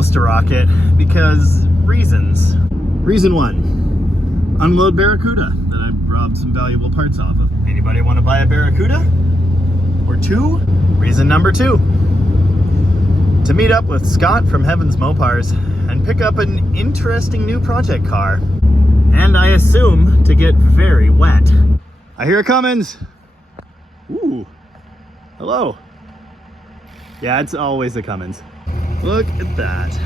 almost a rocket because reasons. Reason 1, unload Barracuda that I robbed some valuable parts off of. Anybody want to buy a Barracuda? Or 2, reason number 2, to meet up with Scott from Heaven's Mopars and pick up an interesting new project car. And I assume to get very wet. I hear a Cummins. Ooh, hello. Yeah, it's always a Cummins. Look at that.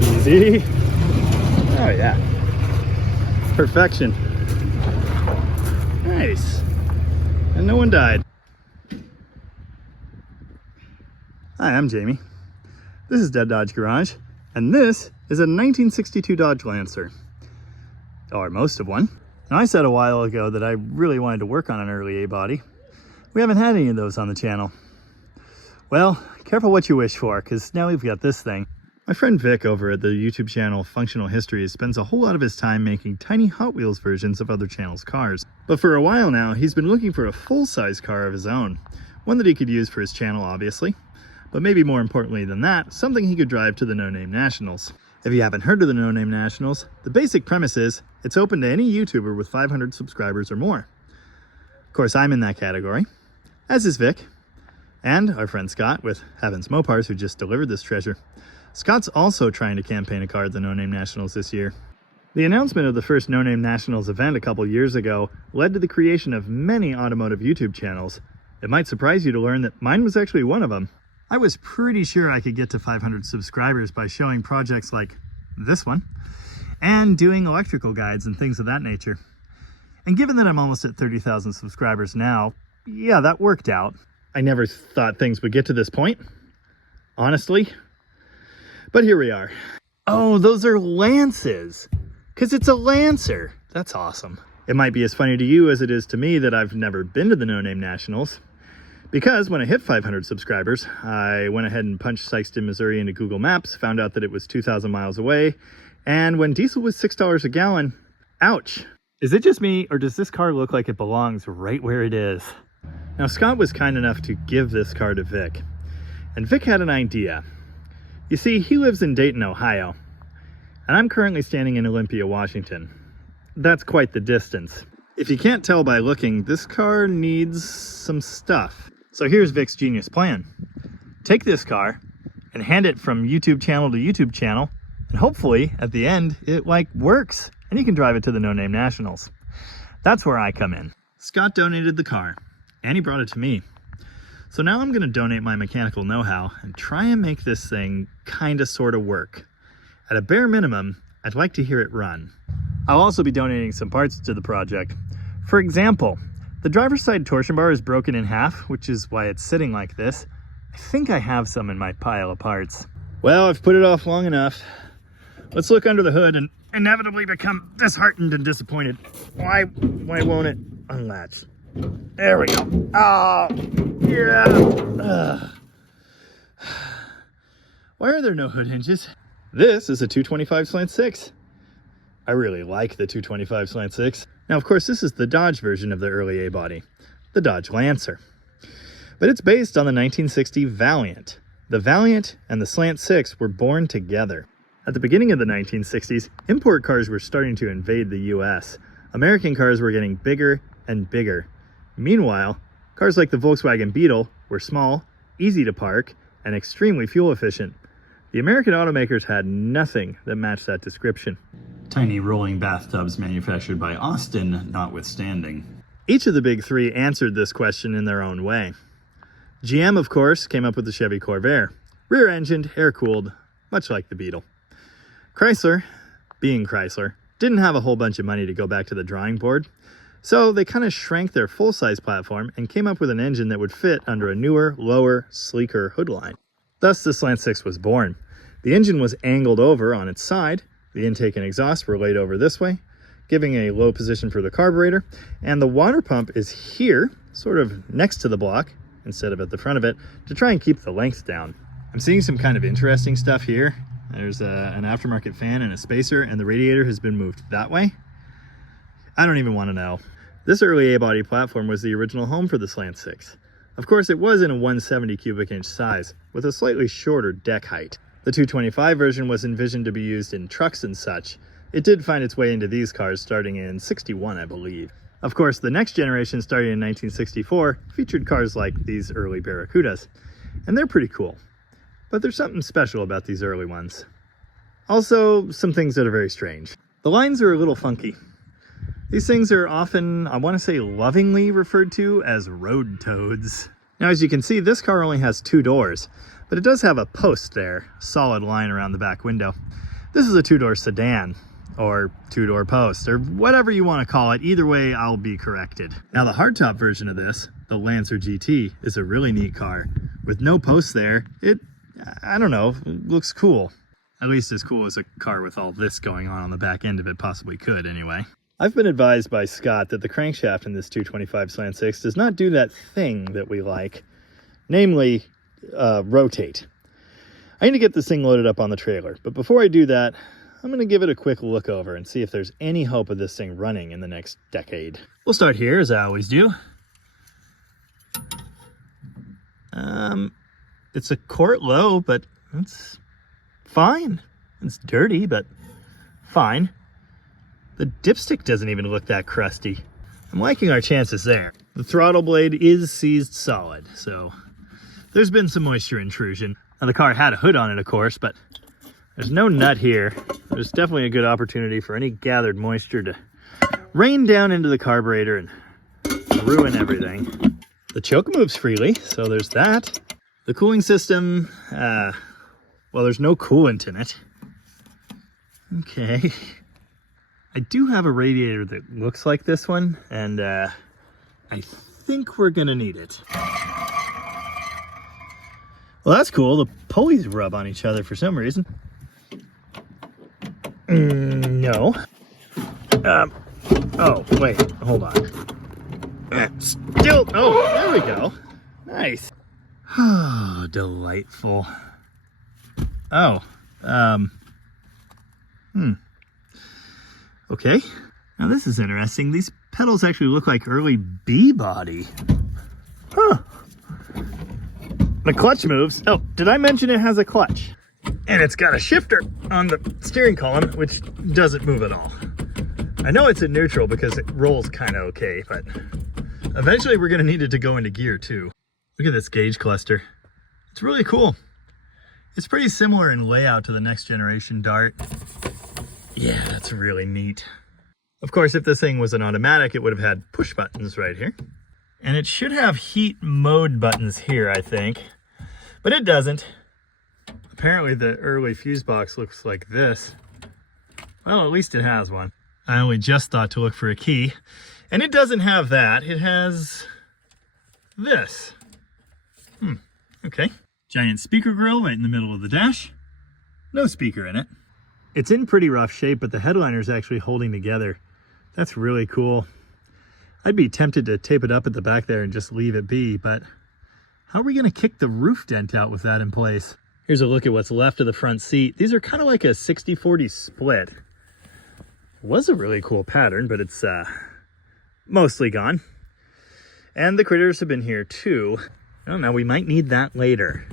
Easy. Oh yeah. Perfection. Nice. And no one died. Hi, I'm Jamie. This is Dead Dodge Garage, and this is a 1962 Dodge Lancer. Or most of one. Now, I said a while ago that I really wanted to work on an early A body. We haven't had any of those on the channel. Well, careful what you wish for, because now we've got this thing. My friend Vic over at the YouTube channel Functional Histories spends a whole lot of his time making tiny Hot Wheels versions of other channels' cars. But for a while now, he's been looking for a full-size car of his own. One that he could use for his channel, obviously. But maybe more importantly than that, something he could drive to the No Name Nationals. If you haven't heard of the No Name Nationals, the basic premise is it's open to any YouTuber with 500 subscribers or more. Of course, I'm in that category, as is Vic, and our friend Scott with Heaven's Mopars, who just delivered this treasure. Scott's also trying to campaign a car at the No Name Nationals this year. The announcement of the first No Name Nationals event a couple years ago led to the creation of many automotive YouTube channels. It might surprise you to learn that mine was actually one of them. I was pretty sure I could get to 500 subscribers by showing projects like this one and doing electrical guides and things of that nature. And given that I'm almost at 30,000 subscribers now, yeah, that worked out. I never thought things would get to this point, honestly. But here we are. Oh, those are Lances, because it's a Lancer. That's awesome. It might be as funny to you as it is to me that I've never been to the No Name Nationals, because when I hit 500 subscribers, I went ahead and punched Sykeston, Missouri into Google Maps, found out that it was 2,000 miles away, and when diesel was $6 a gallon, ouch. Is it just me, or does this car look like it belongs right where it is? Now, Scott was kind enough to give this car to Vic, and Vic had an idea. You see, he lives in Dayton, Ohio, and I'm currently standing in Olympia, Washington. That's quite the distance. If you can't tell by looking, this car needs some stuff. So here's Vic's genius plan. Take this car and hand it from YouTube channel to YouTube channel, and hopefully, at the end, it works, and you can drive it to the No Name Nationals. That's where I come in. Scott donated the car, and he brought it to me. So now I'm going to donate my mechanical know-how and try and make this thing kinda sorta work. At a bare minimum, I'd like to hear it run. I'll also be donating some parts to the project. For example, the driver's side torsion bar is broken in half, which is why it's sitting like this. I think I have some in my pile of parts. Well, I've put it off long enough. Let's look under the hood and inevitably become disheartened and disappointed. Why won't it unlatch? There we go. Oh, yeah. Ugh. Why are there no hood hinges? This is a 225 Slant 6. I really like the 225 Slant 6. Now, of course, this is the Dodge version of the early A body, the Dodge Lancer. But it's based on the 1960 Valiant. The Valiant and the Slant 6 were born together. At the beginning of the 1960s, import cars were starting to invade the US. American cars were getting bigger and bigger. Meanwhile, cars like the Volkswagen Beetle were small, easy to park, and extremely fuel efficient. The American automakers had nothing that matched that description. Tiny rolling bathtubs manufactured by Austin notwithstanding. Each of the big three answered this question in their own way. GM, of course, came up with the Chevy Corvair. Rear-engined, air-cooled, much like the Beetle. Chrysler, being Chrysler, didn't have a whole bunch of money to go back to the drawing board. So they kind of shrank their full-size platform and came up with an engine that would fit under a newer, lower, sleeker hood line. Thus, the Slant 6 was born. The engine was angled over on its side, the intake and exhaust were laid over this way, giving a low position for the carburetor, and the water pump is here, sort of next to the block, instead of at the front of it, to try and keep the length down. I'm seeing some kind of interesting stuff here. There's an aftermarket fan and a spacer, and the radiator has been moved that way. I don't even want to know. This early A-body platform was the original home for the Slant 6. Of course, it was in a 170 cubic inch size, with a slightly shorter deck height. The 225 version was envisioned to be used in trucks and such. It did find its way into these cars starting in '61, I believe. Of course, the next generation, starting in 1964, featured cars like these early Barracudas. And they're pretty cool. But there's something special about these early ones. Also, some things that are very strange. The lines are a little funky. These things are often, I want to say, lovingly referred to as road toads. Now, as you can see, this car only has 2 doors, but it does have a post there, solid line around the back window. This is a 2-door sedan, or 2-door post, or whatever you want to call it. Either way, I'll be corrected. Now, the hardtop version of this, the Lancer GT, is a really neat car. With no posts there, I don't know, it looks cool. At least as cool as a car with all this going on the back end of it possibly could, anyway. I've been advised by Scott that the crankshaft in this 225 Slant 6 does not do that thing that we like, namely, rotate. I need to get this thing loaded up on the trailer, but before I do that, I'm going to give it a quick look over and see if there's any hope of this thing running in the next decade. We'll start here, as I always do. It's a quart low, but it's fine. It's dirty, but fine. The dipstick doesn't even look that crusty. I'm liking our chances there. The throttle blade is seized solid, so there's been some moisture intrusion. Now, the car had a hood on it, of course, but there's no nut here. There's definitely a good opportunity for any gathered moisture to rain down into the carburetor and ruin everything. The choke moves freely, so there's that. The cooling system, well, there's no coolant in it. Okay. I do have a radiator that looks like this one, and I think we're gonna need it. Well, that's cool. The pulleys rub on each other for some reason. No. Oh, wait, hold on. Still, oh, there we go. Nice. Oh, delightful. Oh, okay. Now this is interesting. These pedals actually look like early B-body. Huh. The clutch moves. Oh, did I mention it has a clutch? And it's got a shifter on the steering column, which doesn't move at all. I know it's in neutral because it rolls kind of okay, but eventually we're going to need it to go into gear too. Look at this gauge cluster. It's really cool. It's pretty similar in layout to the next generation Dart. Yeah, that's really neat. Of course, if this thing was an automatic, it would have had push buttons right here. And it should have heat mode buttons here, I think. But it doesn't. Apparently the early fuse box looks like this. Well, at least it has one. I only just thought to look for a key. And it doesn't have that. It has this. Okay. Giant speaker grill right in the middle of the dash. No speaker in it. It's in pretty rough shape, but the headliner's actually holding together. That's really cool. I'd be tempted to tape it up at the back there and just leave it be, but how are we going to kick the roof dent out with that in place? Here's a look at what's left of the front seat. These are kind of like a 60-40 split. It was a really cool pattern, but it's mostly gone. And the critters have been here too. Oh, now we might need that later.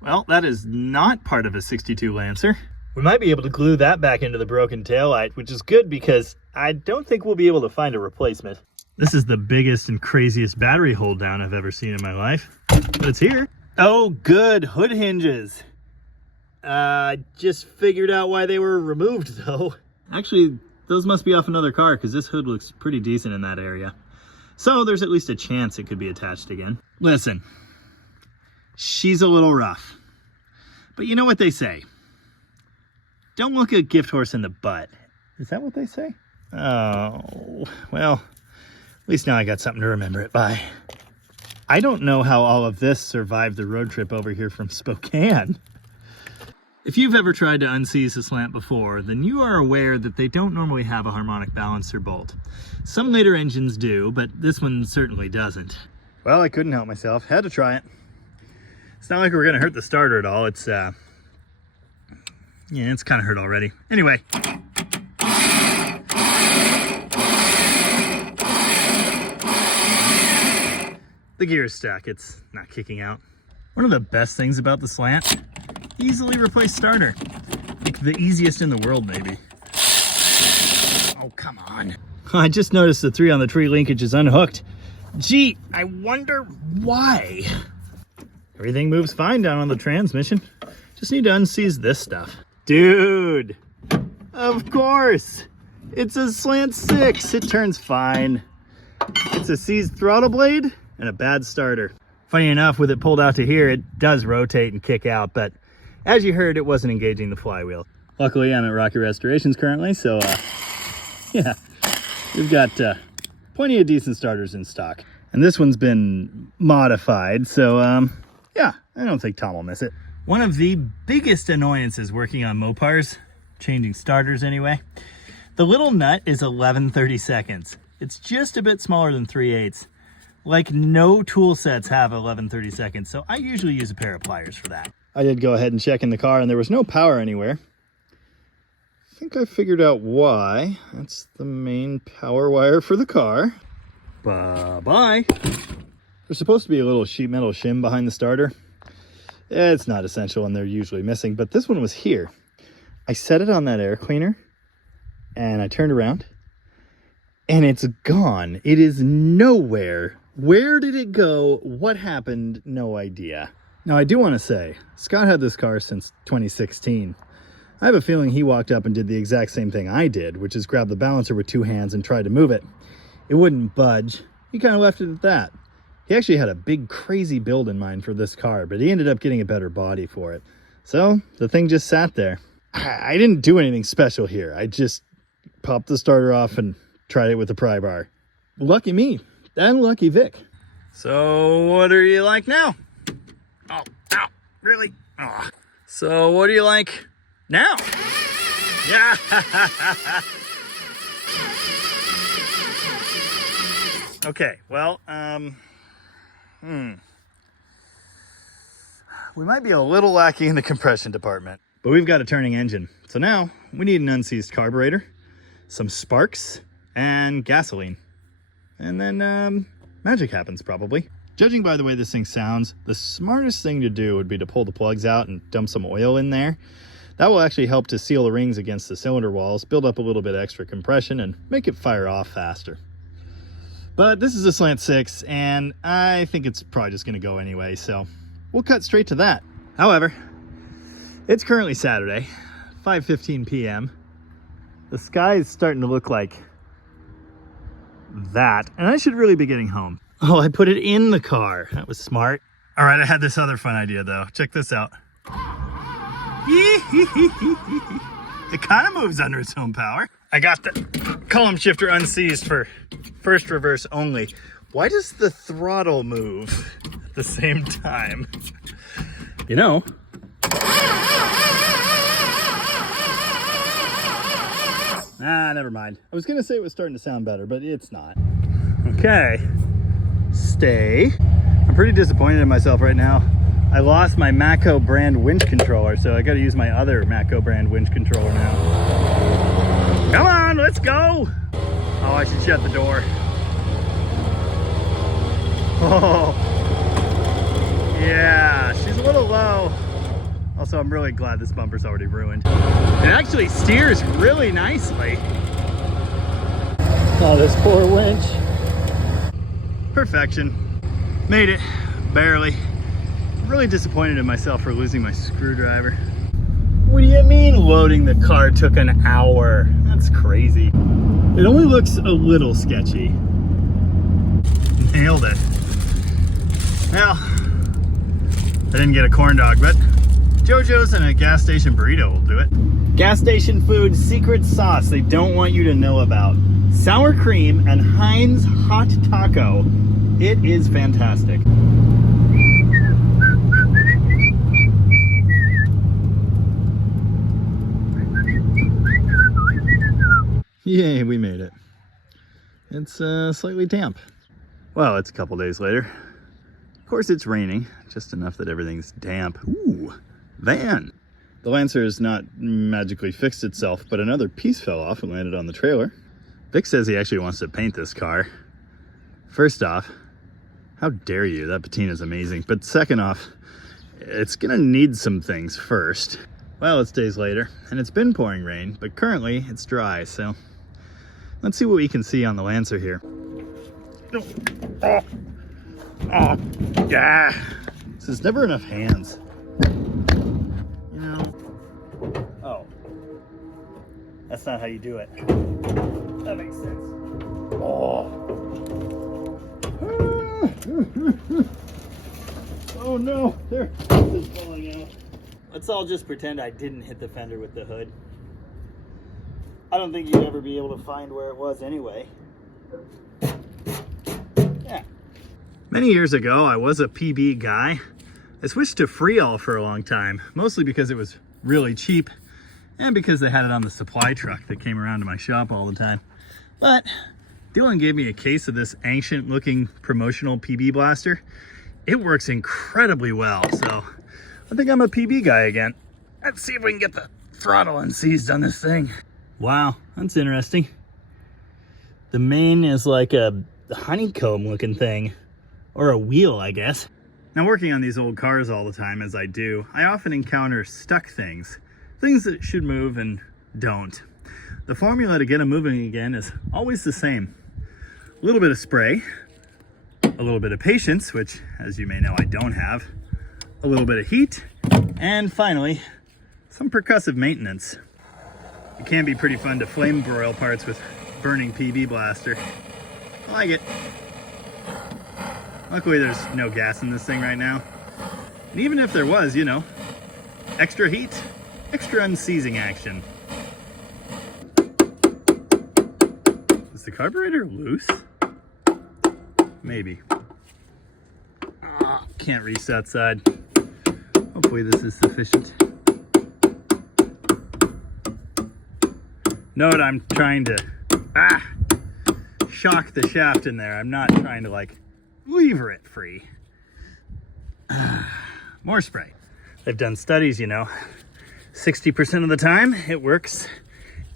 Well, that is not part of a 62 Lancer. We might be able to glue that back into the broken taillight, which is good because I don't think we'll be able to find a replacement. This is the biggest and craziest battery hold down I've ever seen in my life, but it's here. Oh, good, hood hinges. Just figured out why they were removed though. Actually, those must be off another car because this hood looks pretty decent in that area. So there's at least a chance it could be attached again. Listen, she's a little rough, but you know what they say. Don't look a gift horse in the butt. Is that what they say? Oh, well, at least now I got something to remember it by. I don't know how all of this survived the road trip over here from Spokane. If you've ever tried to unseize a Slant before, then you are aware that they don't normally have a harmonic balancer bolt. Some later engines do, but this one certainly doesn't. Well, I couldn't help myself. Had to try it. It's not like we're going to hurt the starter at all. It's, yeah, it's kind of hurt already. Anyway. the gear's stuck. It's not kicking out. One of the best things about the Slant, easily replace starter. Like the easiest in the world, maybe. Oh, come on. I just noticed the 3 on the tree linkage is unhooked. Gee, I wonder why. Everything moves fine down on the transmission. Just need to unseize this stuff. Dude, of course. It's a Slant 6. It turns fine. It's a seized throttle blade and a bad starter. Funny enough, with it pulled out to here, it does rotate and kick out, but as you heard, it wasn't engaging the flywheel. Luckily, I'm at Rocky Restorations currently, so yeah, we've got plenty of decent starters in stock. And this one's been modified, so yeah, I don't think Tom will miss it. One of the biggest annoyances working on Mopars, changing starters anyway, the little nut is 11/32. It's just a bit smaller than 3/8. Like no tool sets have 11/32, so I usually use a pair of pliers for that. I did go ahead and check in the car and there was no power anywhere. I think I figured out why. That's the main power wire for the car. Bye-bye. There's supposed to be a little sheet metal shim behind the starter. It's not essential and they're usually missing, but this one was here. I set it on that air cleaner and I turned around and it's gone. It is nowhere. Where did it go? What happened? No idea. Now, I do want to say, Scott had this car since 2016. I have a feeling he walked up and did the exact same thing I did, which is grab the balancer with 2 hands and try to move it. It wouldn't budge. He kind of left it at that. He actually had a big, crazy build in mind for this car, but he ended up getting a better body for it. So, the thing just sat there. I didn't do anything special here. I just popped the starter off and tried it with a pry bar. Lucky me. And lucky Vic. So what are you like now? Oh, ow, really? Oh. So what do you like now? Yeah. Okay, well, we might be a little lacking in the compression department, but we've got a turning engine. So now we need an unseized carburetor, some sparks, and gasoline. And then magic happens probably. Judging by the way this thing sounds, the smartest thing to do would be to pull the plugs out and dump some oil in there. That will actually help to seal the rings against the cylinder walls, build up a little bit extra compression, and make it fire off faster. But this is a Slant 6, and I think it's probably just going to go anyway, so we'll cut straight to that. However, it's currently Saturday, 5:15 p.m. The sky is starting to look like that, and I should really be getting home. Oh, I put it in the car. That was smart. All right, I had this other fun idea though. Check this out. It kind of moves under its own power. I got the column shifter unseized for first reverse only. Why does the throttle move at the same time? You know, never mind. I was gonna say it was starting to sound better, but it's not. Okay, stay. I'm pretty disappointed in myself right now. I lost my Matco brand winch controller, so I gotta use my other Matco brand winch controller now. Come on, let's go. Oh, I should shut the door. Oh, yeah, she's a little low. Also, I'm really glad this bumper's already ruined. It actually steers really nicely. Oh, this poor winch. Perfection. Made it, barely. Really disappointed in myself for losing my screwdriver. What do you mean loading the car took an hour? That's crazy. It only looks a little sketchy. Nailed it. Well, I didn't get a corn dog, but JoJo's and a gas station burrito will do it. Gas station food secret sauce they don't want you to know about. Sour cream and Heinz hot taco. It is fantastic. Yay, we made it. It's slightly damp. Well, it's a couple days later. Of course it's raining, just enough that everything's damp. Ooh, van. The Lancer has not magically fixed itself, but another piece fell off and landed on the trailer. Vic says he actually wants to paint this car. First off, How dare you? That patina is amazing. But second off, it's gonna need some things first. Well, it's days later, and it's been pouring rain, but currently it's dry, so let's see what we can see on the Lancer here. Oh, yeah. This is never enough hands. You know? Oh. That's not how you do it. That makes sense. Oh. Oh no, there it's falling out. Let's all just pretend I didn't hit the fender with the hood. I don't think you'd ever be able to find where it was anyway. Yeah. Many years ago, I was a PB guy. I switched to Freeall for a long time, mostly because it was really cheap and because they had it on the supply truck that came around to my shop all the time. But Dylan gave me a case of this ancient looking promotional PB blaster. It works incredibly well, so I think I'm a PB guy again. Let's see if we can get the throttle unseized on this thing. Wow, that's interesting. The main is like a honeycomb looking thing, or a wheel, I guess. Now, working on these old cars all the time, as I do, I often encounter stuck things that should move and don't. The formula to get them moving again is always the same. A little bit of spray, a little bit of patience, which, as you may know, I don't have, a little bit of heat, and finally, some percussive maintenance. It can be pretty fun to flame broil parts with burning PB blaster. I like it. Luckily, there's no gas in this thing right now. And even if there was, you know, extra heat, extra unseizing action. Is the carburetor loose? Maybe. Can't reach that side. Hopefully this is sufficient. Note I'm trying to shock the shaft in there. I'm not trying to like lever it free. More spray. They've done studies, you know. 60% of the time, it works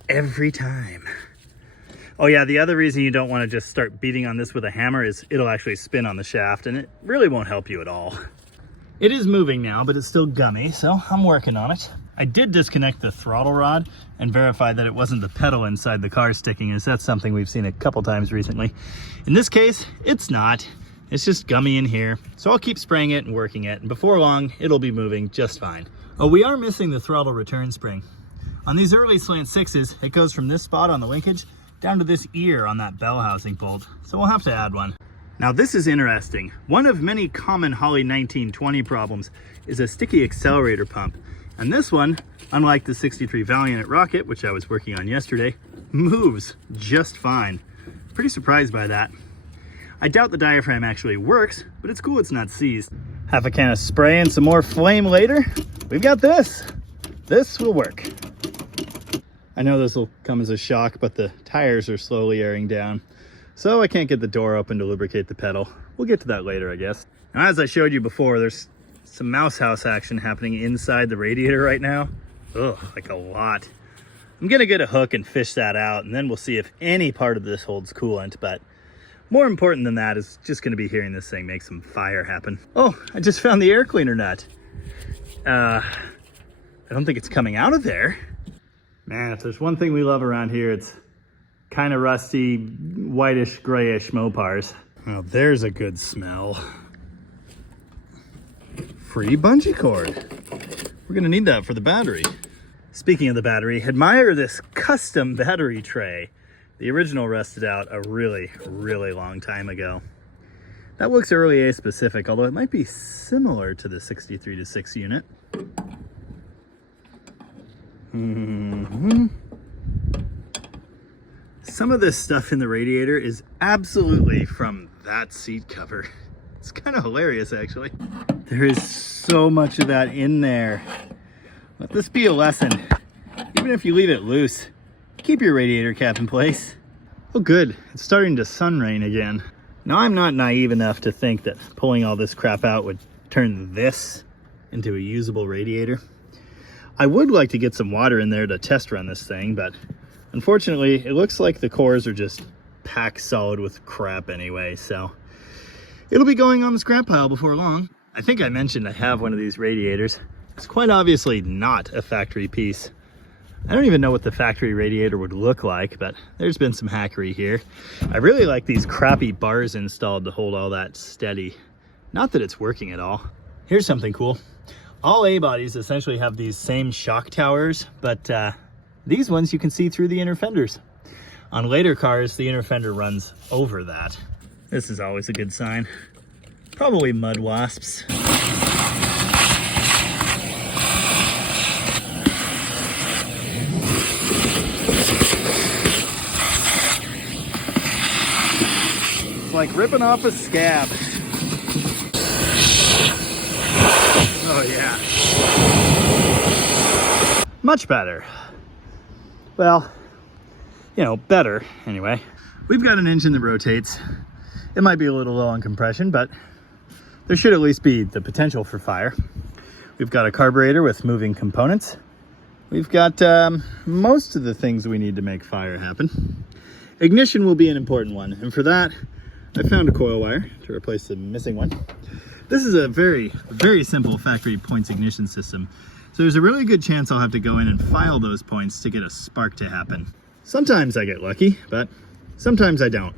every time. Oh yeah, the other reason you don't want to just start beating on this with a hammer is it'll actually spin on the shaft and it really won't help you at all. It is moving now, but it's still gummy, so I'm working on it. I did disconnect the throttle rod and verify that it wasn't the pedal inside the car sticking, as that's something we've seen a couple times recently. In this case, it's not. It's just gummy in here. So I'll keep spraying it and working it, and before long, it'll be moving just fine. Oh, we are missing the throttle return spring. On these early Slant 6s, it goes from this spot on the linkage down to this ear on that bell housing bolt. So we'll have to add one. Now this is interesting. One of many common Holley 1920 problems is a sticky accelerator pump. And this one, unlike the 63 Valiant at Rocket, which I was working on yesterday, moves just fine. Pretty surprised by that. I doubt the diaphragm actually works, but it's cool it's not seized. Half a can of spray and some more flame later, we've got this. This will work. I know this will come as a shock, but the tires are slowly airing down, so I can't get the door open to lubricate the pedal. We'll get to that later, I guess. Now, as I showed you before, there's some mouse house action happening inside the radiator right now. Ugh, like a lot. I'm gonna get a hook and fish that out, and then we'll see if any part of this holds coolant, but more important than that is just gonna be hearing this thing make some fire happen. Oh, I just found the air cleaner nut. I don't think it's coming out of there. Man, if there's one thing we love around here, it's kind of rusty, whitish, grayish Mopars. Oh, there's a good smell. Free bungee cord. We're gonna need that for the battery. Speaking of the battery, admire this custom battery tray. The original rusted out a really, really long time ago. That looks early A specific, although it might be similar to the 63-6 unit. Some of this stuff in the radiator is absolutely from that seat cover. It's kind of hilarious, actually. There is so much of that in there. Let this be a lesson. Even if you leave it loose, keep your radiator cap in place. Oh good, it's starting to sun rain again. Now I'm not naive enough to think that pulling all this crap out would turn this into a usable radiator. I would like to get some water in there to test run this thing, but unfortunately, it looks like the cores are just packed solid with crap anyway, so It'll be going on the scrap pile before long. I think I mentioned I have one of these radiators. It's quite obviously not a factory piece. I don't even know what the factory radiator would look like, but there's been some hackery here. I really like these crappy bars installed to hold all that steady. Not that it's working at all. Here's something cool. All A-bodies essentially have these same shock towers, but these ones you can see through the inner fenders. On later cars, the inner fender runs over that. This is always a good sign. Probably mud wasps. It's like ripping off a scab. Oh yeah. Much better. Well, you know, better anyway. We've got an engine that rotates. It might be a little low on compression, but there should at least be the potential for fire. We've got a carburetor with moving components. We've got most of the things we need to make fire happen. Ignition will be an important one, and for that, I found a coil wire to replace the missing one. This is a very, very simple factory points ignition system, so there's a really good chance I'll have to go in and file those points to get a spark to happen. Sometimes I get lucky, but sometimes I don't.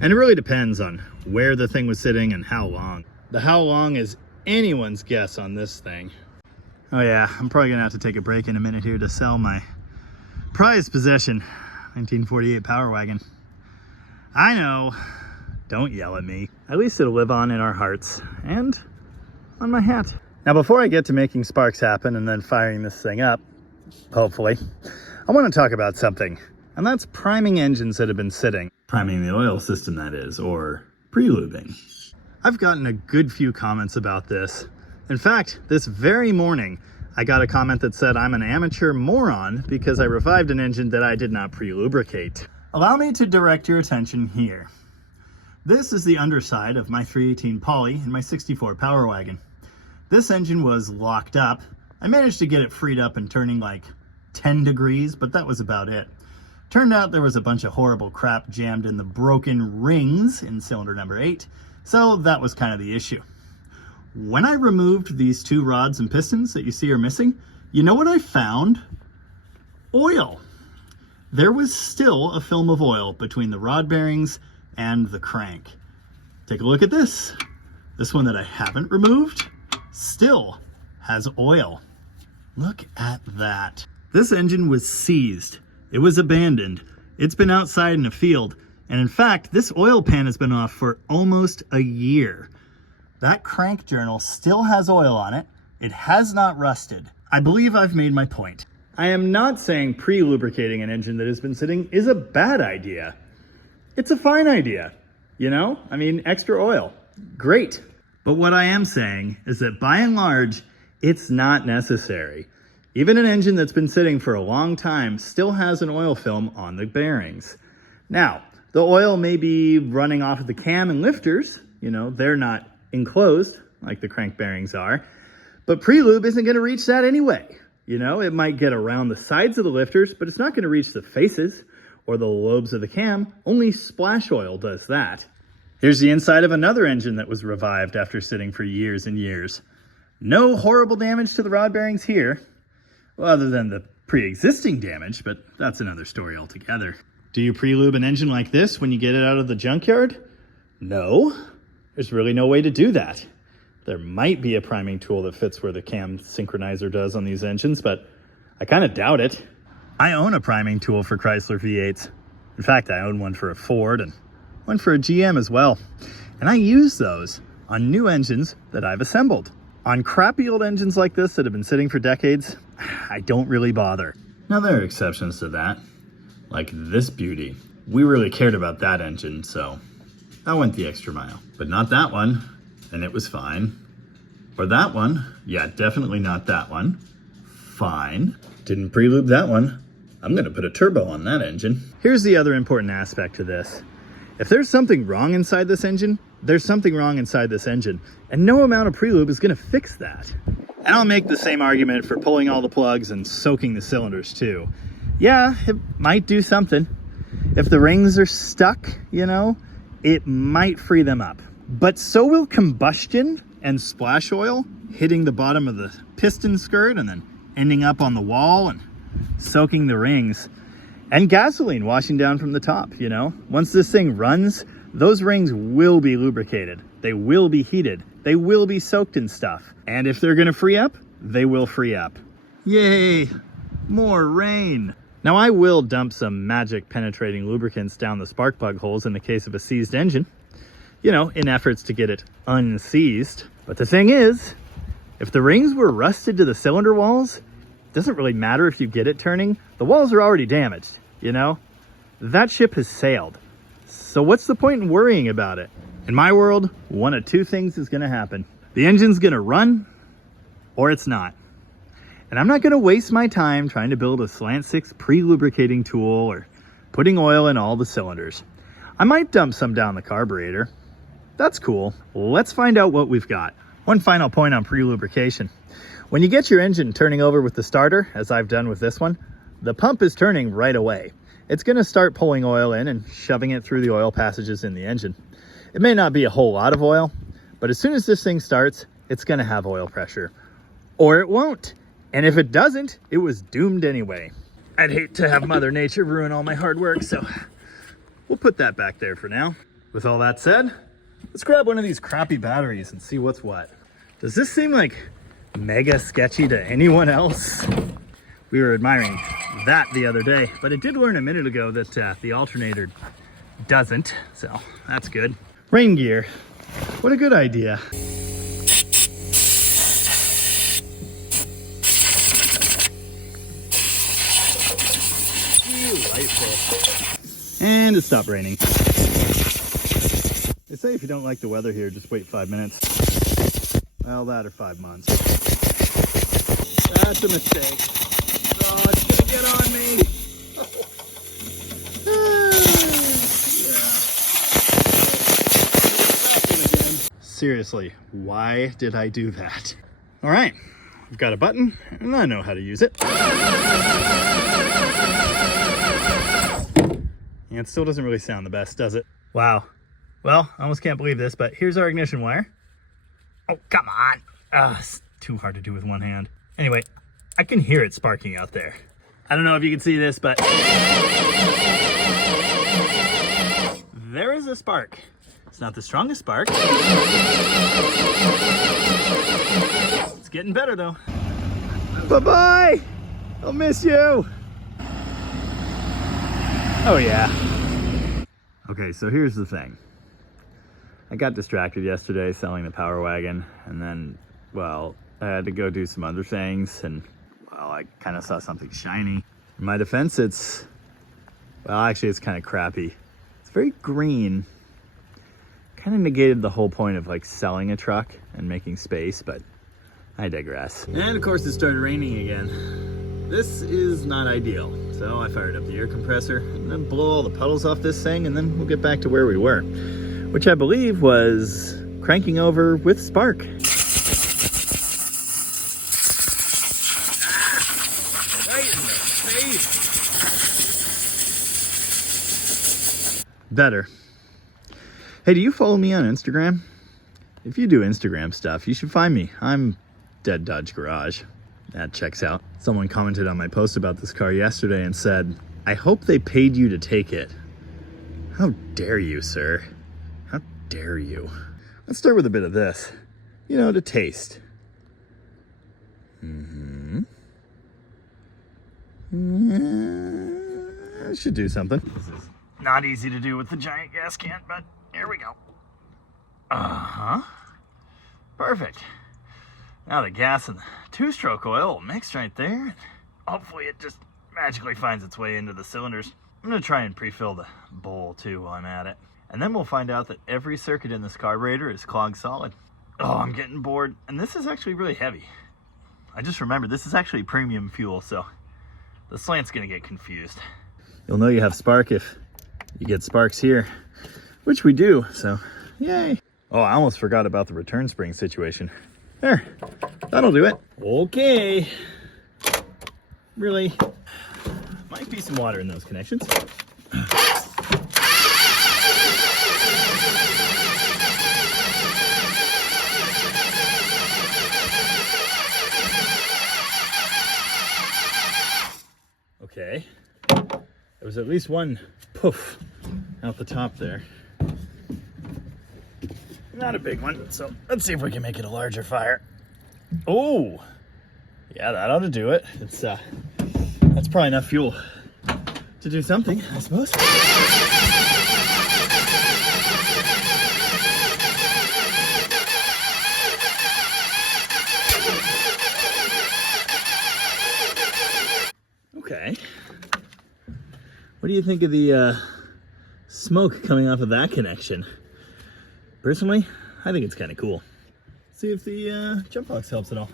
And it really depends on where the thing was sitting and how long. The how long is anyone's guess on this thing. Oh yeah, I'm probably gonna have to take a break in a minute here to sell my prized possession, 1948 Power Wagon. I know, don't yell at me. At least it'll live on in our hearts and on my hat. Now before I get to making sparks happen and then firing this thing up, hopefully, I want to talk about something, and that's priming engines that have been sitting. Priming the oil system, that is, or pre-lubing. I've gotten a good few comments about this. In fact, this very morning, I got a comment that said I'm an amateur moron because I revived an engine that I did not pre-lubricate. Allow me to direct your attention here. This is the underside of my 318 Poly in my 64 Power Wagon. This engine was locked up. I managed to get it freed up and turning like 10 degrees, but that was about it. Turned out there was a bunch of horrible crap jammed in the broken rings in cylinder number 8, so that was kind of the issue. When I removed these two rods and pistons that you see are missing, you know what I found? Oil. There was still a film of oil between the rod bearings and the crank. Take a look at this. This one that I haven't removed still has oil. Look at that. This engine was seized. It was abandoned. It's been outside in a field. And in fact, this oil pan has been off for almost a year. That crank journal still has oil on it. It has not rusted. I believe I've made my point. I am not saying pre-lubricating an engine that has been sitting is a bad idea. It's a fine idea. You know, I mean, extra oil, great. But what I am saying is that by and large, it's not necessary. Even an engine that's been sitting for a long time still has an oil film on the bearings. Now, the oil may be running off of the cam and lifters. You know, they're not enclosed like the crank bearings are. But pre-lube isn't going to reach that anyway. You know, it might get around the sides of the lifters, but it's not going to reach the faces or the lobes of the cam. Only splash oil does that. Here's the inside of another engine that was revived after sitting for years and years. No horrible damage to the rod bearings here. Well, other than the pre-existing damage, but that's another story altogether. Do you pre-lube an engine like this when you get it out of the junkyard? No, there's really no way to do that. There might be a priming tool that fits where the cam synchronizer does on these engines, but I kind of doubt it. I own a priming tool for Chrysler V8s. In fact, I own one for a Ford and one for a GM as well. And I use those on new engines that I've assembled. On crappy old engines like this that have been sitting for decades, I don't really bother. Now there are exceptions to that, like this beauty. We really cared about that engine, so I went the extra mile. But not that one, and it was fine. Or that one, yeah, definitely not that one. Fine. Didn't pre-lube that one. I'm gonna put a turbo on that engine. Here's the other important aspect to this. If there's something wrong inside this engine, there's something wrong inside this engine, and no amount of pre-lube is gonna fix that. And I'll make the same argument for pulling all the plugs and soaking the cylinders too. Yeah, it might do something. If the rings are stuck, you know, it might free them up. but so will combustion and splash oil hitting the bottom of the piston skirt and then ending up on the wall and soaking the rings, and gasoline washing down from the top, you know. Once this thing runs, those rings will be lubricated. They will be heated. They will be soaked in stuff. And if they're gonna free up, they will free up. Yay, more rain. Now I will dump some magic penetrating lubricants down the spark plug holes in the case of a seized engine, you know, in efforts to get it unseized. But the thing is, if the rings were rusted to the cylinder walls, it doesn't really matter if you get it turning. The walls are already damaged, you know? That ship has sailed. So what's the point in worrying about it? In my world, one of two things is gonna happen. The engine's gonna run, or it's not. And I'm not gonna waste my time trying to build a Slant 6 pre-lubricating tool or putting oil in all the cylinders. I might dump some down the carburetor. That's cool. Let's find out what we've got. One final point on pre-lubrication. When you get your engine turning over with the starter, as I've done with this one, the pump is turning right away. It's gonna start pulling oil in and shoving it through the oil passages in the engine. It may not be a whole lot of oil, but as soon as this thing starts, it's gonna have oil pressure. Or it won't. And if it doesn't, it was doomed anyway. I'd hate to have Mother Nature ruin all my hard work, so we'll put that back there for now. With all that said, let's grab one of these crappy batteries and see what's what. Does this seem like mega sketchy to anyone else? We were admiring that the other day, but it did learn a minute ago that the alternator doesn't, so that's good. Rain gear, what a good idea. And it stopped raining. They say if you don't like the weather here, just wait 5 minutes. Well, that or 5 months. That's a mistake. Oh, it's gonna get on me. Seriously, why did I do that? All right, I've got a button and I know how to use it. And it still doesn't really sound the best, does it? Wow. Well, I almost can't believe this, but here's our ignition wire. Oh, come on. It's too hard to do with one hand. Anyway, I can hear it sparking out there. I don't know if you can see this, but there is a spark. It's not the strongest spark. It's getting better though. Bye-bye. I'll miss you. Oh yeah. Okay, so here's the thing. I got distracted yesterday selling the Power Wagon, and then, well, I had to go do some other things, and, well, I kind of saw something shiny. In my defense, it's kind of crappy. It's very green. Kind of negated the whole point of like selling a truck and making space, but I digress. And of course it started raining again. This is not ideal. So I fired up the air compressor and then blow all the puddles off this thing, and then we'll get back to where we were, which I believe was cranking over with spark. Right in the face. Better. Hey, do you follow me on Instagram? If you do Instagram stuff, you should find me. I'm Dead Dodge Garage. That checks out. Someone commented on my post about this car yesterday and said, I hope they paid you to take it. How dare you, sir? How dare you? Let's start with a bit of this, you know, to taste. That should do something. This is not easy to do with the giant gas can, but here we go. Perfect. Now the gas and the two-stroke oil will mix right there. Hopefully it just magically finds its way into the cylinders. I'm gonna try and pre-fill the bowl too while I'm at it. And then we'll find out that every circuit in this carburetor is clogged solid. Oh, I'm getting bored. And this is actually really heavy. I just remembered this is actually premium fuel, so the Slant's gonna get confused. You'll know you have spark if you get sparks here, which we do, so yay. Oh, I almost forgot about the return spring situation. There, that'll do it. Okay. Really, might be some water in those at least one poof out the top there. Not a big one, so let's see if we can make it a larger fire. Oh, yeah, that ought to do it. It's that's probably enough fuel to do something, I suppose. Okay. What do you think of the smoke coming off of that connection? Personally, I think it's kind of cool. See if the jump box helps at all.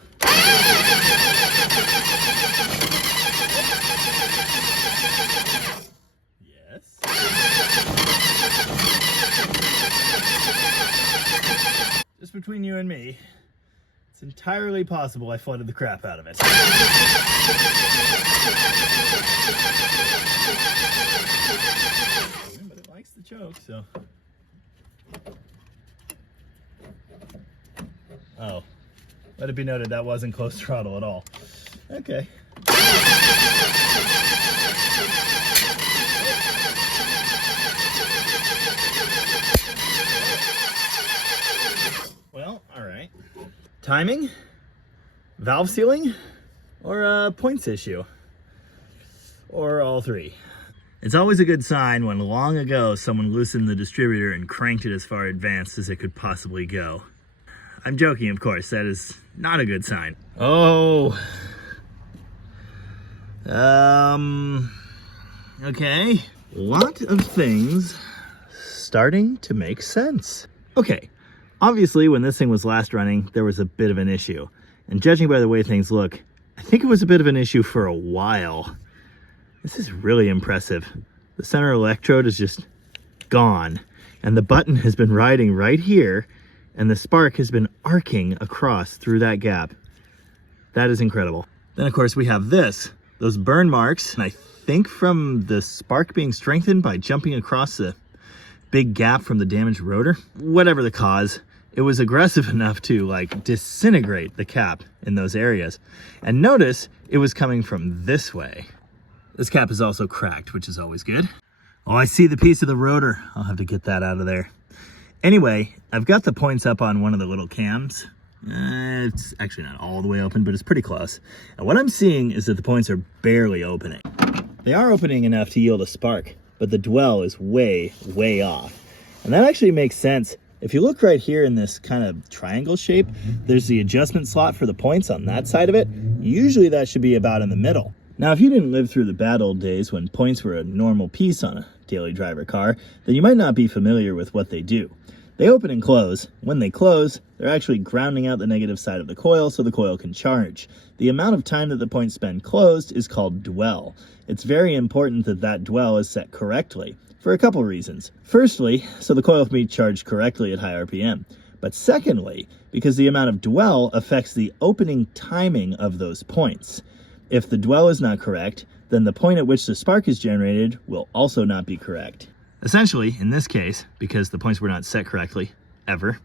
Yes. Just between you and me, it's entirely possible I flooded the crap out of it. But it likes the choke, so. Oh, let it be noted that wasn't close throttle at all. Okay. Well, all right. Timing, valve sealing, or a points issue, or all three. It's always a good sign when long ago someone loosened the distributor and cranked it as far advanced as it could possibly go. I'm joking, of course. That is not a good sign. Oh. Okay. Lot of things starting to make sense. Okay. Obviously, when this thing was last running, there was a bit of an issue. And judging by the way things look, I think it was a bit of an issue for a while. This is really impressive. The center electrode is just gone. And the button has been riding right here. And the spark has been arcing across through that gap. That is incredible. Then of course we have this, those burn marks, and I think from the spark being strengthened by jumping across the big gap from the damaged rotor. Whatever the cause, it was aggressive enough to like disintegrate the cap in those areas. And notice it was coming from this way. This cap is also cracked, which is always good. Oh, I see the piece of the rotor. I'll have to get that out of there. Anyway, I've got the points up on one of the little cams. It's actually not all the way open, but it's pretty close. And what I'm seeing is that the points are barely opening. They are opening enough to yield a spark, but the dwell is way, way off. And that actually makes sense. If you look right here in this kind of triangle shape, there's the adjustment slot for the points on that side of it. Usually that should be about in the middle. Now, if you didn't live through the bad old days when points were a normal piece on a daily driver car, then you might not be familiar with what they do. They open and close. When they close, they're actually grounding out the negative side of the coil so the coil can charge. The amount of time that the points spend closed is called dwell. It's very important that that dwell is set correctly, for a couple reasons. Firstly, so the coil can be charged correctly at high RPM. But secondly, because the amount of dwell affects the opening timing of those points. If the dwell is not correct, then the point at which the spark is generated will also not be correct. Essentially, in this case, because the points were not set correctly, ever,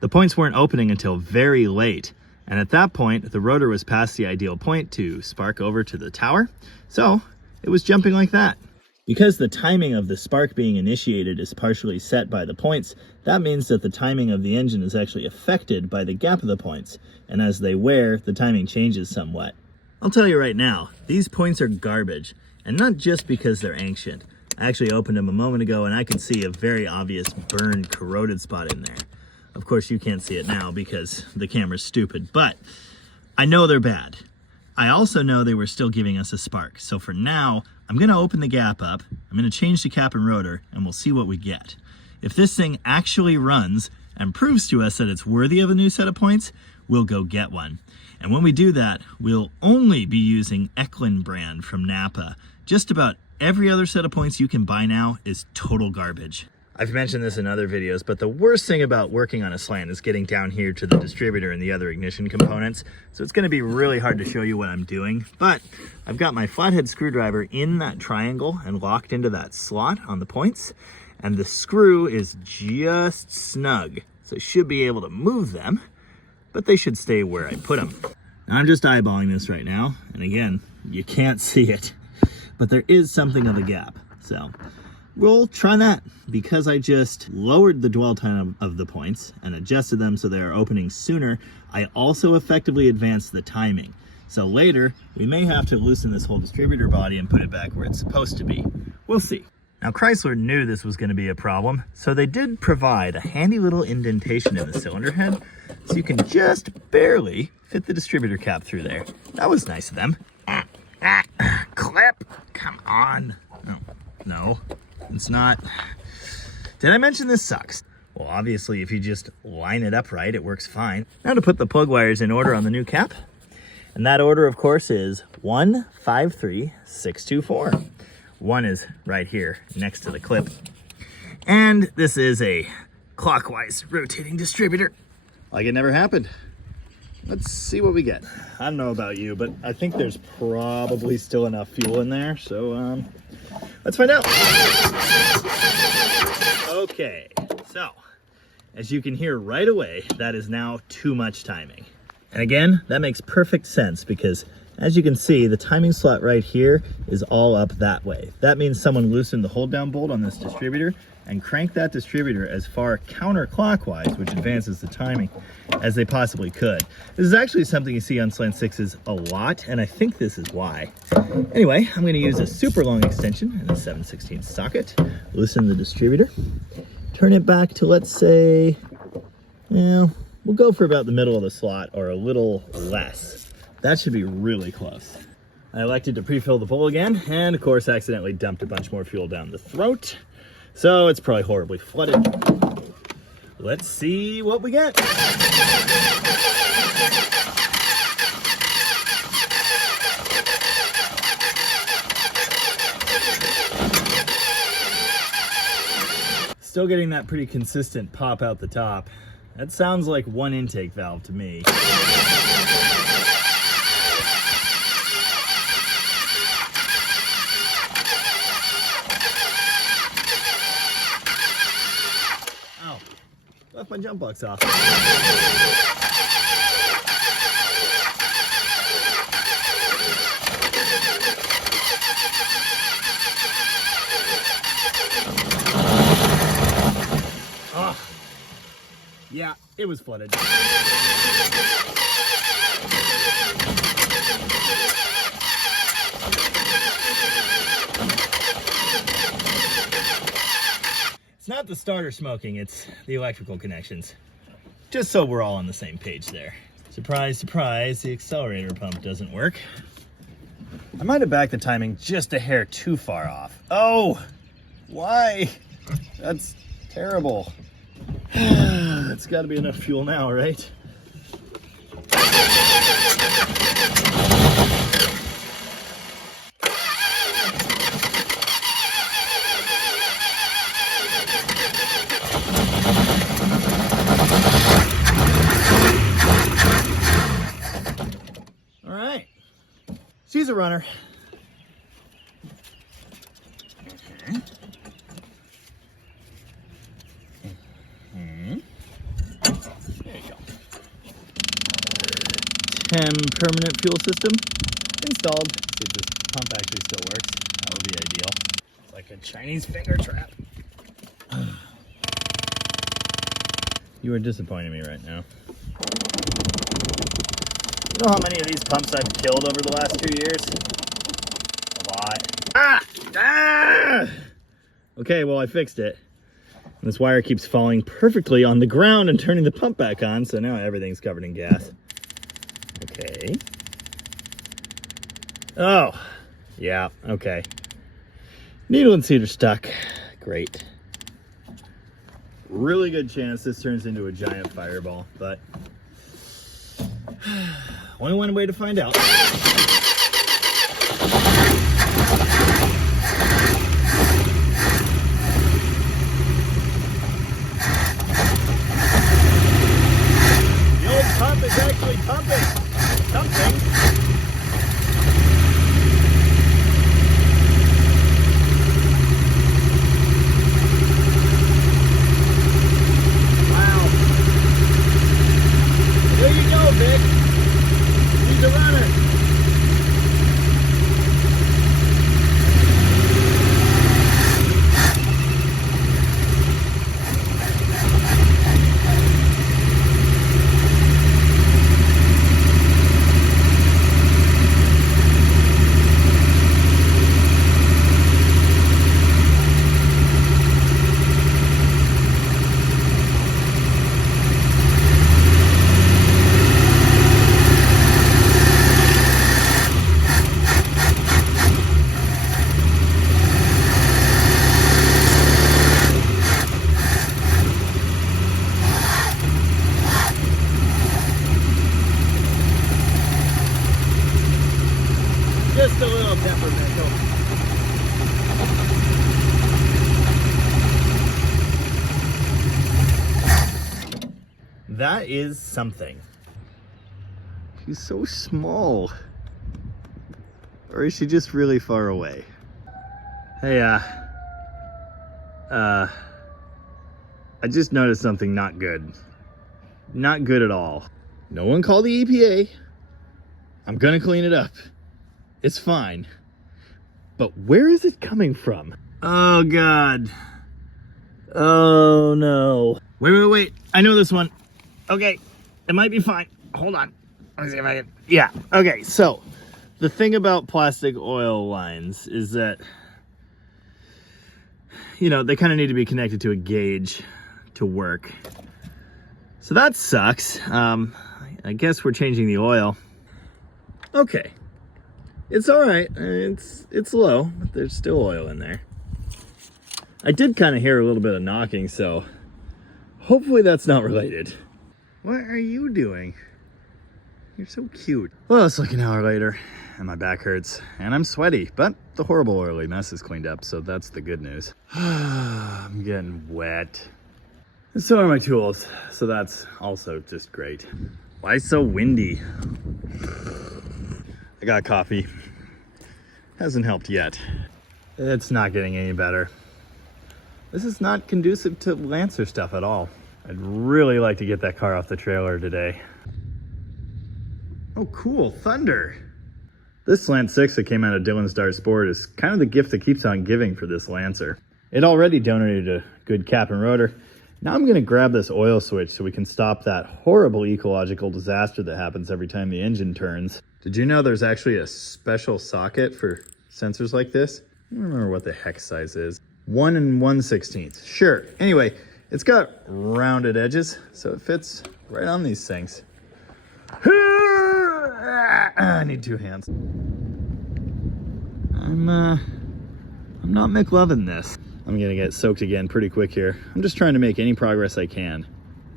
the points weren't opening until very late, and at that point, the rotor was past the ideal point to spark over to the tower, so it was jumping like that. Because the timing of the spark being initiated is partially set by the points, that means that the timing of the engine is actually affected by the gap of the points, and as they wear, the timing changes somewhat. I'll tell you right now, these points are garbage, and not just because they're ancient. I actually opened them a moment ago and I could see a very obvious burned, corroded spot in there. Of course, you can't see it now because the camera's stupid, but I know they're bad. I also know they were still giving us a spark. So for now, I'm gonna open the gap up, I'm gonna change the cap and rotor, and we'll see what we get. If this thing actually runs and proves to us that it's worthy of a new set of points, we'll go get one. And when we do that, we'll only be using Eklund brand from Napa. Just about every other set of points you can buy now is total garbage. I've mentioned this in other videos, but the worst thing about working on a Slant is getting down here to the distributor and the other ignition components. So it's gonna be really hard to show you what I'm doing, but I've got my flathead screwdriver in that triangle and locked into that slot on the points, and the screw is just snug. So I should be able to move them, but they should stay where I put them. Now I'm just eyeballing this right now, and again, you can't see it. but there is something of a gap. So we'll try that. Because I just lowered the dwell time of the points and adjusted them so they are opening sooner, I also effectively advanced the timing. So later, we may have to loosen this whole distributor body and put it back where it's supposed to be. We'll see. Now, Chrysler knew this was going to be a problem, so they did provide a handy little indentation in the cylinder head, so you can just barely fit the distributor cap through there. That was nice of them. Clip! Come on. No, it's not. Did I mention this sucks? Well, obviously, if you just line it up right, it works fine. Now to put the plug wires in order on the new cap. And that order, of course, is 1, 5, 3, 6, 2, 4. 1 is right here next to the clip. And this is a clockwise rotating distributor. Like it never happened. Let's see what we get. I don't know about you, but I think there's probably still enough fuel in there. So let's find out. Okay, so as you can hear right away, that is now too much timing. And again, that makes perfect sense because as you can see, the timing slot right here is all up that way. That means someone loosened the hold down bolt on this distributor and cranked that distributor as far counterclockwise, which advances the timing, as they possibly could. This is actually something you see on Slant 6s a lot, and I think this is why. Anyway, I'm going to use a super long extension in a 7/16 socket, loosen the distributor, turn it back to, let's say, we'll go for about the middle of the slot or a little less. That should be really close. I elected to pre-fill the bowl again, and of course accidentally dumped a bunch more fuel down the throat. So it's probably horribly flooded. Let's see what we get. Still getting that pretty consistent pop out the top. That sounds like one intake valve to me. Oh, left my jump box off. Oh, yeah, it was flooded. It's not the starter smoking, it's the electrical connections. Just so we're all on the same page there. Surprise, surprise, the accelerator pump doesn't work. I might have backed the timing just a hair too far off. Oh, why? That's terrible. That's got to be enough fuel now, right? All right, she's a runner. Okay. There you go. 10 permanent fuel system installed. See if this pump actually still works. That would be ideal. It's like a Chinese finger trap. You are disappointing me right now. You know how many of these pumps I've killed over the last 2 years? A lot. Ah! Okay, well, I fixed it. And this wire keeps falling perfectly on the ground and turning the pump back on, so now everything's covered in gas. Okay. Oh, yeah, okay. Needle and seat are stuck. Great. Really good chance this turns into a giant fireball, but only one way to find out. Pump is actually pumping something. Wow. There you go, Vic. He's a runner. That is something. She's so small. Or is she just really far away? Hey, I just noticed something not good. Not good at all. No one called the EPA. I'm gonna clean it up. It's fine. But where is it coming from? Oh, God. Oh, no. Wait. I know this one. Okay, it might be fine. Hold on. Let me see if I can. Yeah, okay, so the thing about plastic oil lines is that, you know, they kind of need to be connected to a gauge to work. So that sucks. I guess we're changing the oil. Okay. It's all right. It's low, but there's still oil in there. I did kind of hear a little bit of knocking, so hopefully that's not related. What are you doing? You're so cute. Well, it's like an hour later, and my back hurts, and I'm sweaty, but the horrible oily mess is cleaned up, so that's the good news. I'm getting wet. And so are my tools, so that's also just great. Why so windy? I got coffee. Hasn't helped yet. It's not getting any better. This is not conducive to Lancer stuff at all. I'd really like to get that car off the trailer today. Oh, cool, thunder. This Slant 6 that came out of Dylan's Dart Sport is kind of the gift that keeps on giving for this Lancer. It already donated a good cap and rotor. Now I'm gonna grab this oil switch so we can stop that horrible ecological disaster that happens every time the engine turns. Did you know there's actually a special socket for sensors like this? I don't remember what the hex size is. 1 1/16. Sure. Anyway, it's got rounded edges, so it fits right on these things. I need 2 hands. I'm not McLovin' this. I'm gonna get soaked again pretty quick here. I'm just trying to make any progress I can.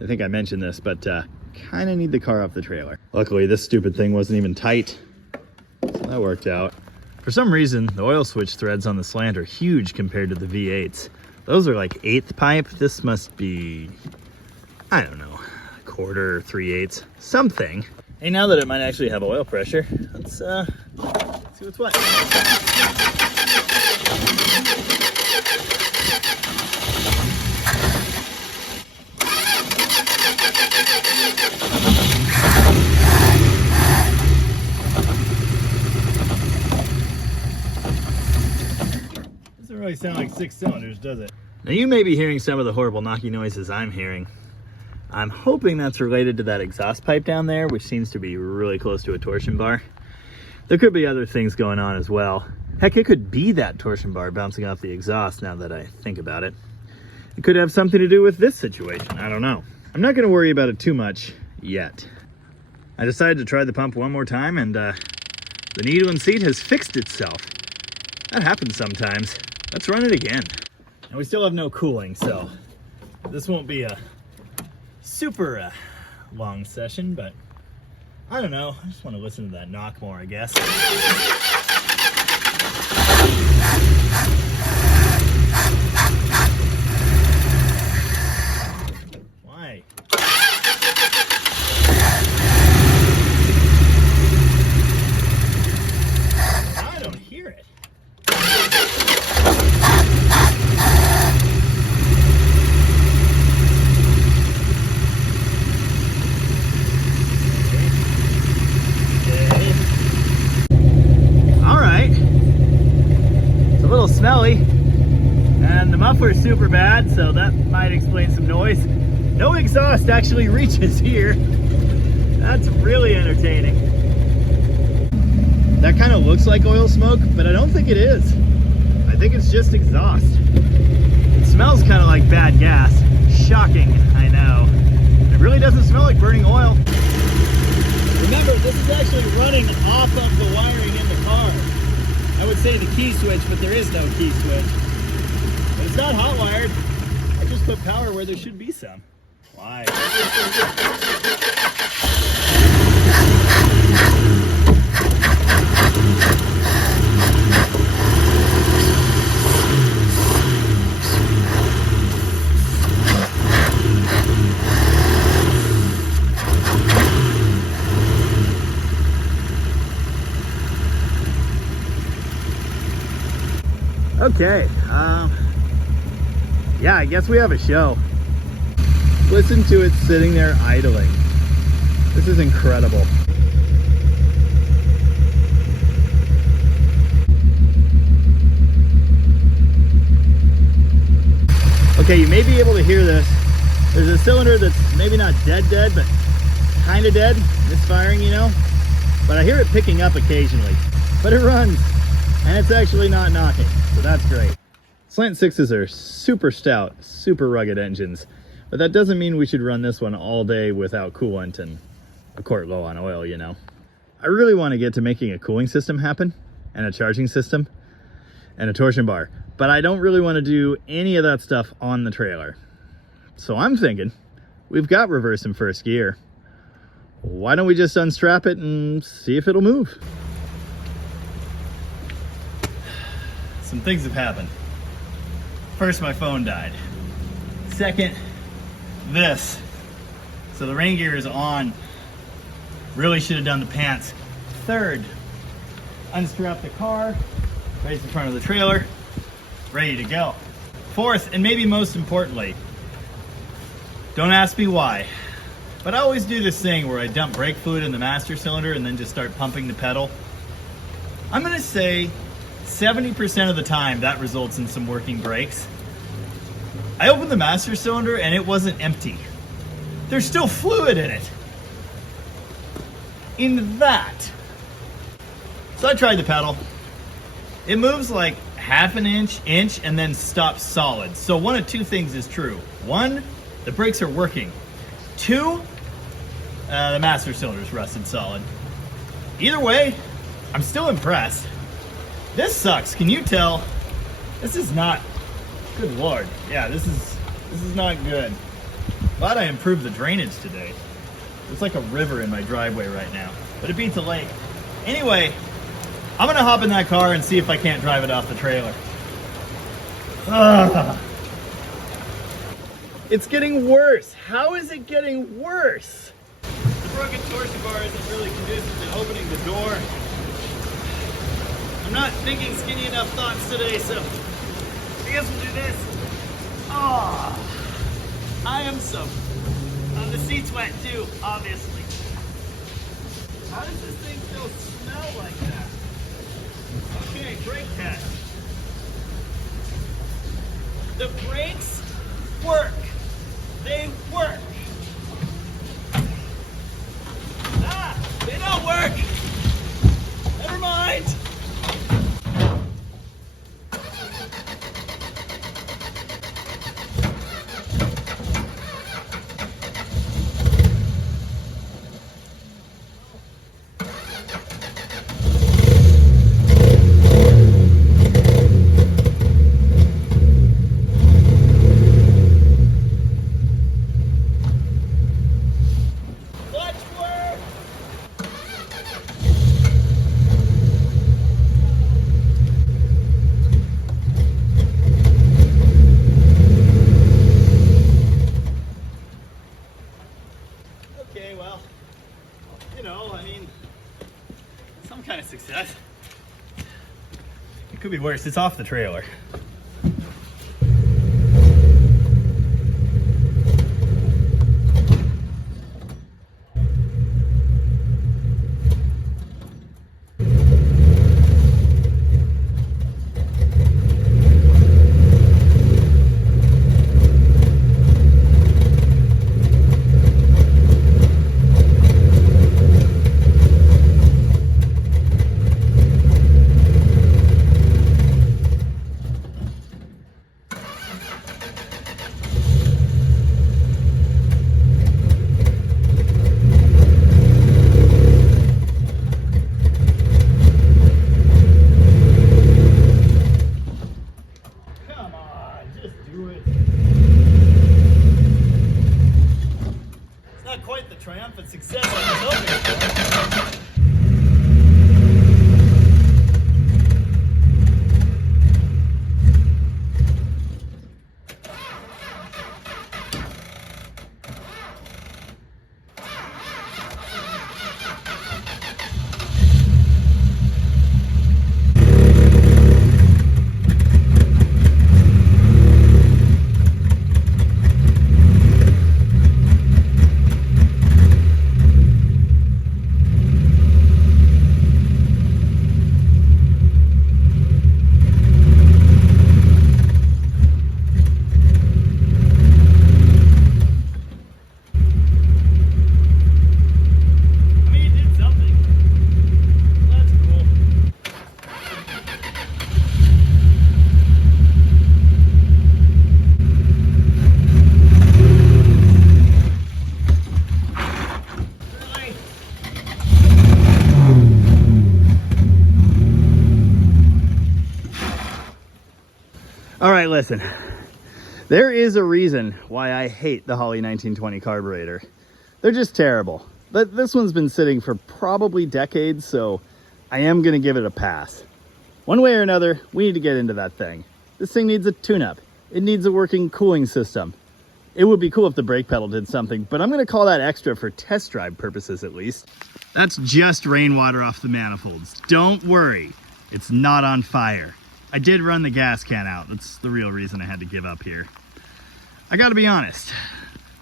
I think I mentioned this, but kind of need the car off the trailer. Luckily, this stupid thing wasn't even tight, so that worked out. For some reason, the oil switch threads on the Slant are huge compared to the V8s. Those are like 1/8 pipe. This must be, I don't know, 1/4, 3/8, something. Hey, now that it might actually have oil pressure, let's see what's what. Doesn't really sound like 6 cylinders, does it? Now you may be hearing some of the horrible knocking noises I'm hearing. I'm hoping that's related to that exhaust pipe down there, which seems to be really close to a torsion bar. There could be other things going on as well. Heck, it could be that torsion bar bouncing off the exhaust now that I think about it. It could have something to do with this situation, I don't know. I'm not gonna worry about it too much yet. I decided to try the pump one more time, and the needle and seat has fixed itself. That happens sometimes. Let's run it again. And we still have no cooling, so this won't be a super long session, but I don't know. I just want to listen to that knock more, I guess. Why? I don't hear it. Smelly, and the muffler's super bad, so that might explain some noise. No exhaust actually reaches here. That's really entertaining. That kind of looks like oil smoke, but I don't think it is. I think it's just exhaust. It smells kind of like bad gas. Shocking, I know. It really doesn't smell like burning oil. Remember, this is actually running off of the wiring in the car. I would say the key switch, but there is no key switch. But it's not hot wired. I just put power where there should be some. Why? Okay, yeah, I guess we have a show. Listen to it sitting there idling. This is incredible. Okay, you may be able to hear this. There's a cylinder that's maybe not dead, but kind of dead, misfiring, you know? But I hear it picking up occasionally. But it runs, and it's actually not knocking, so that's great. Slant 6s are super stout, super rugged engines, but that doesn't mean we should run this one all day without coolant and a quart low on oil, you know? I really want to get to making a cooling system happen, and a charging system, and a torsion bar, but I don't really want to do any of that stuff on the trailer. So I'm thinking, we've got reverse and first gear. Why don't we just unstrap it and see if it'll move? Some things have happened. First, my phone died. Second, this. So the rain gear is on. Really should have done the pants. Third, unstrap the car, raise the front of the trailer, ready to go. Fourth, and maybe most importantly, don't ask me why, but I always do this thing where I dump brake fluid in the master cylinder and then just start pumping the pedal. I'm gonna say 70% of the time that results in some working brakes. I opened the master cylinder and it wasn't empty. There's still fluid in it. In that. So I tried the pedal. It moves like half an inch, and then stops solid. So one of two things is true. One, the brakes are working. Two, the master cylinder's rusted solid. Either way, I'm still impressed. This sucks, can you tell? This is not, good Lord. Yeah, this is not good. Glad I improved the drainage today. It's like a river in my driveway right now, but it beats a lake. Anyway, I'm gonna hop in that car and see if I can't drive it off the trailer. Ugh. It's getting worse. How is it getting worse? The broken torsion bar isn't really conducive to opening the door. I'm not thinking skinny enough thoughts today, so I guess we'll do this. Oh, I am soaked. The seat's wet too, obviously. How does this thing still smell like that? Okay, brake test. The brakes work. They work. Ah, they don't work. Never mind. Kind of success. It could be worse. It's off the trailer. listen, there is a reason why I hate the Holley 1920 carburetor. They're just terrible. But this one's been sitting for probably decades, so I am gonna give it a pass. One way or another, we need to get into that thing. This thing needs a tune-up. It needs a working cooling system. It would be cool if the brake pedal did something, but I'm gonna call that extra for test drive purposes at least. That's just rainwater off the manifolds. Don't worry, it's not on fire. I did run the gas can out. That's the real reason I had to give up here. I gotta be honest,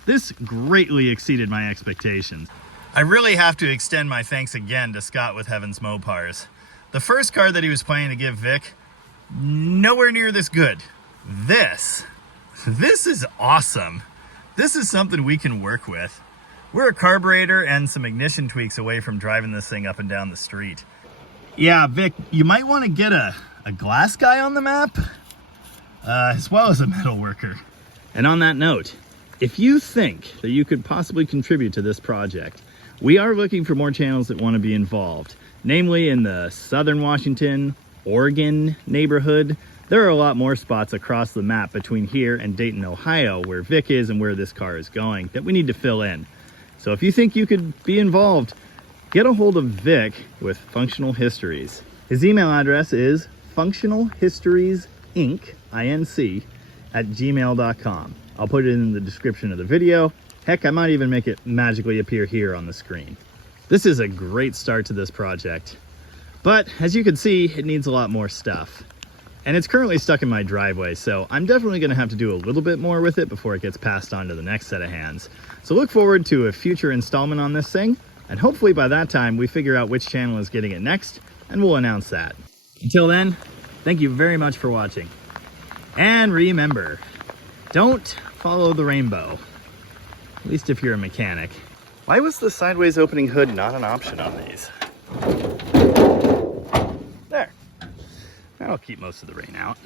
this greatly exceeded my expectations. I really have to extend my thanks again to Scott with Heaven's Mopars. The first car that he was planning to give Vic, nowhere near this good. This is awesome. This is something we can work with. We're a carburetor and some ignition tweaks away from driving this thing up and down the street. Yeah, Vic, you might want to get a glass guy on the map, as well as a metal worker. And on that note, if you think that you could possibly contribute to this project, we are looking for more channels that want to be involved, namely in the Southern Washington, Oregon neighborhood. There are a lot more spots across the map between here and Dayton, Ohio, where Vic is and where this car is going that we need to fill in. So if you think you could be involved, get a hold of Vic with Functional Histories. His email address is FunctionalHistoriesInc, INC, @gmail.com. I'll put it in the description of the video. Heck, I might even make it magically appear here on the screen. This is a great start to this project, but as you can see, it needs a lot more stuff. And it's currently stuck in my driveway, so I'm definitely gonna have to do a little bit more with it before it gets passed on to the next set of hands. So look forward to a future installment on this thing, and hopefully by that time we figure out which channel is getting it next, and we'll announce that. Until then, thank you very much for watching. And remember, don't follow the rainbow. At least if you're a mechanic. Why was the sideways opening hood not an option on these? There. That'll keep most of the rain out.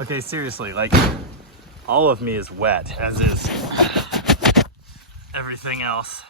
Okay, seriously, like, all of me is wet, as is everything else.